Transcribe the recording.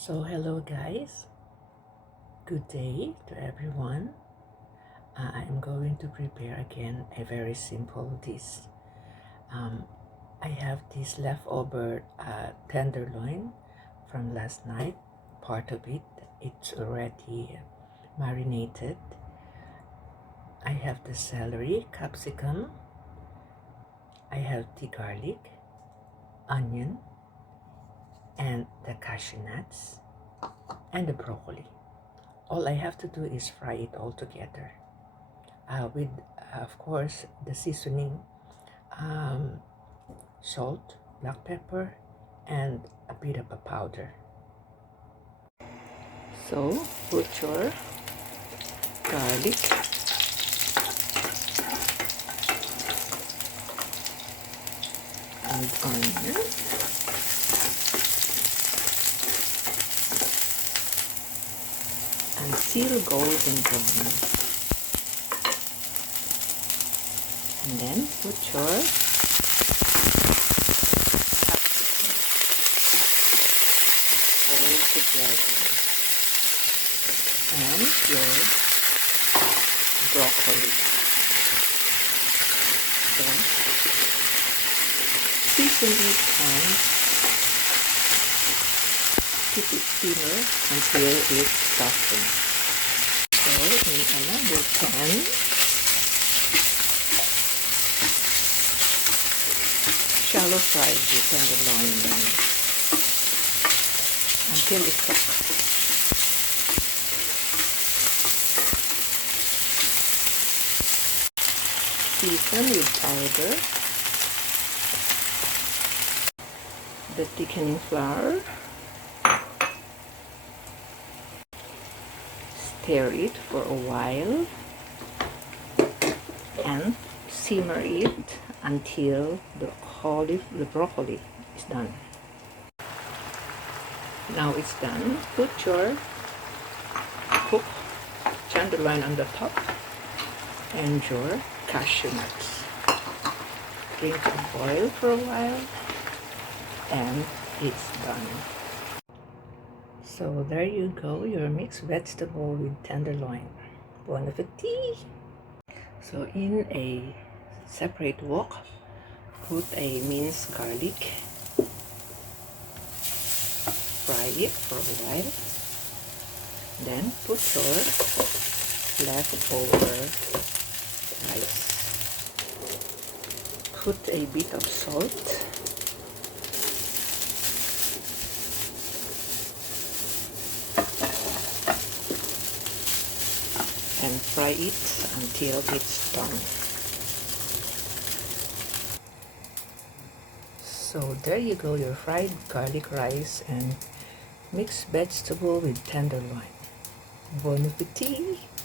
So hello guys, good day to everyone. I'm going to prepare again a very simple dish. Um, I have this leftover tenderloin from last night, part of it. It's already marinated. I have the celery, capsicum. I have the garlic, onion, and the cashew nuts, and the broccoli. All I have to do is fry it all together with, of course, the seasoning, um, salt, black pepper, and a bit of a powder. So put your garlic, and onion, until golden brown. And then put your capsicum all together and your broccoli. So season it and keep it simmer until it softens. So in another pan, shallow fry the tenderloin until it cooks. Season with powder, the thickening flour, stir it for a while, and simmer it until the broccoli is done. Now it's done. Put your cooked tenderloin on the top and your cashew nuts. Bring to boil for a while and it's done. So there you go, your mixed vegetable with tenderloin. Bon appetit! So in a separate wok, put a minced garlic, fry it for a while, then put your leftover rice. Put a bit of salt, and fry it until it's done. So there you go, your fried garlic rice and mixed vegetable with tenderloin. Bon appetit!